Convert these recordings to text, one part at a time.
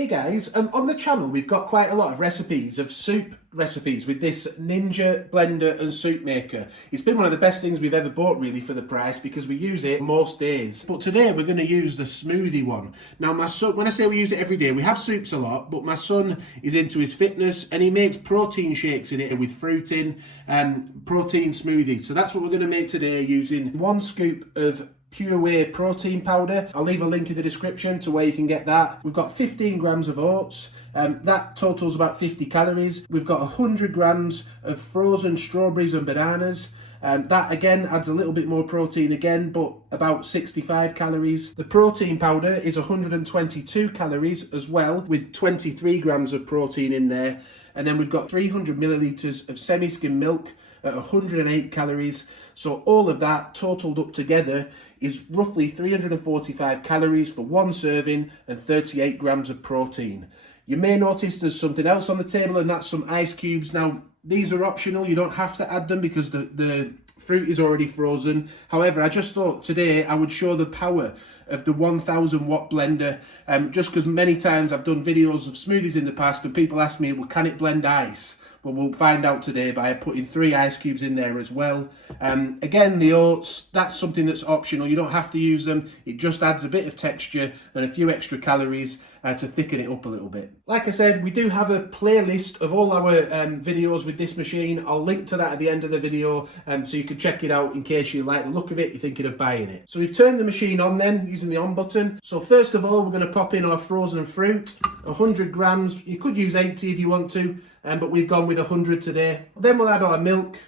Hey guys, on the channel we've got quite a lot of recipes of soup recipes with this Ninja blender and soup maker. It's been one of the best things we've ever bought really for the price because we use it most days. But today we're going to use the smoothie one. Now my son, when I say we use it every day, we have soups a lot, but my son is into his fitness and he makes protein shakes in it with fruit in, protein smoothie. So that's what we're going to make today using 1 scoop of pure whey protein powder. I'll leave a link in the description to where you can get that. We've got 15 grams of oats. That totals about 50 calories. We've got 100 grams of frozen strawberries and bananas. That again adds a little bit more protein again, but about 65 calories. The protein powder is 122 calories as well, with 23 grams of protein in there. And then we've got 300 millilitres of semi-skim milk at 108 calories. So all of that totaled up together is roughly 345 calories for 1 serving and 38 grams of protein. You may notice there's something else on the table, and that's some ice cubes. Now, these are optional. You don't have to add them because the fruit is already frozen. However, I just thought today I would show the power of the 1000 watt blender, just because many times I've done videos of smoothies in the past and people ask me, well, can it blend ice? Well, we'll find out today by putting 3 ice cubes in there as well. Again, the oats, that's something that's optional. You don't have to use them. It just adds a bit of texture and a few extra calories to thicken it up a little bit. Like I said, we do have a playlist of all our videos with this machine. I'll link to that at the end of the video so you can check it out in case you like the look of it, you're thinking of buying it. So we've turned the machine on then using the on button. So first of all, we're going to pop in our frozen fruit, 100 grams. You could use 80 if you want to, but we've gone with 100 today. Then we'll add our milk.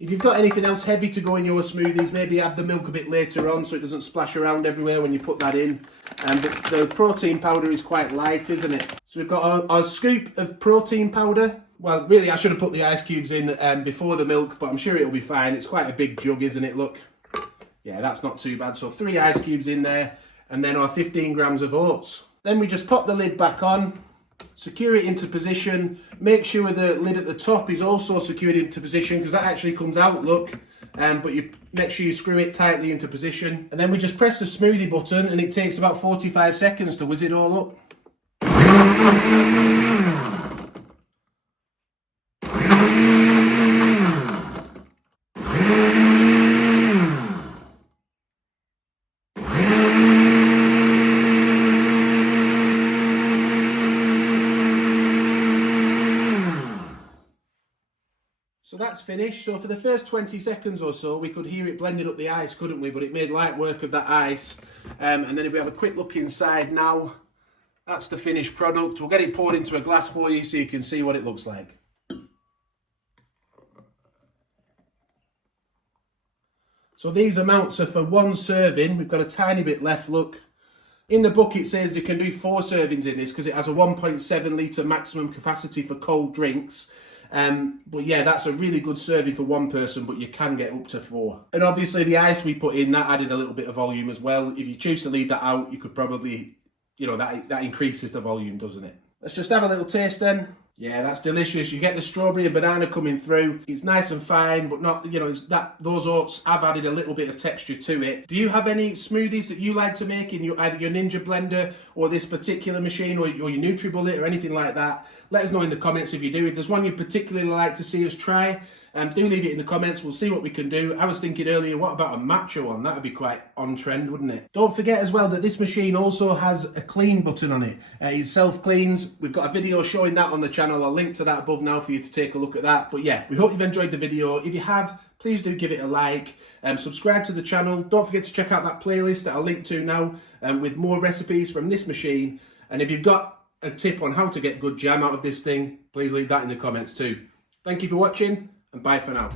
If you've got anything else heavy to go in your smoothies, maybe add the milk a bit later on so it doesn't splash around everywhere when you put that in. But the protein powder is quite light, isn't it? So we've got our scoop of protein powder. Well, really, I should have put the ice cubes in before the milk, but I'm sure it'll be fine. It's quite a big jug, isn't it? Look. Yeah, that's not too bad. So 3 ice cubes in there, and then our 15 grams of oats. Then we just pop the lid back on, secure it into position, make sure the lid at the top is also secured into position because that actually comes out, look, but you make sure you screw it tightly into position. And then we just press the smoothie button and it takes about 45 seconds to whiz it all up. So that's finished. So for the first 20 seconds or so, we could hear it blending up the ice, couldn't we? But it made light work of that ice. And then if we have a quick look inside now, that's the finished product. We'll get it poured into a glass for you so you can see what it looks like. So these amounts are for 1 serving. We've got a tiny bit left, look. In the book it says you can do 4 servings in this because it has a 1.7 litre maximum capacity for cold drinks. But yeah, that's a really good serving for 1 person, but you can get up to 4. And obviously the ice we put in, that added a little bit of volume as well. If you choose to leave that out, you could probably, you know, that increases the volume, doesn't it? Let's just have a little taste then. Yeah, that's delicious. You get the strawberry and banana coming through. It's nice and fine, but not, you know, it's that those oats have added a little bit of texture to it. Do you have any smoothies that you like to make in either your Ninja blender or this particular machine or your NutriBullet or anything like that? Let us know in the comments if you do. If there's one you particularly like to see us try, do leave it in the comments. We'll see what we can do. I was thinking earlier, what about a matcha one? That would be quite on trend, wouldn't it? Don't forget as well that this machine also has a clean button on it. It self-cleans. We've got a video showing that on the channel. I'll link to that above now for you to take a look at that. But yeah, we hope you've enjoyed the video. If you have, please do give it a like and subscribe to the channel. Don't forget to check out that playlist that I'll link to now with more recipes from this machine. And if you've got a tip on how to get good jam out of this thing, please leave that in the comments too. Thank you for watching and bye for now.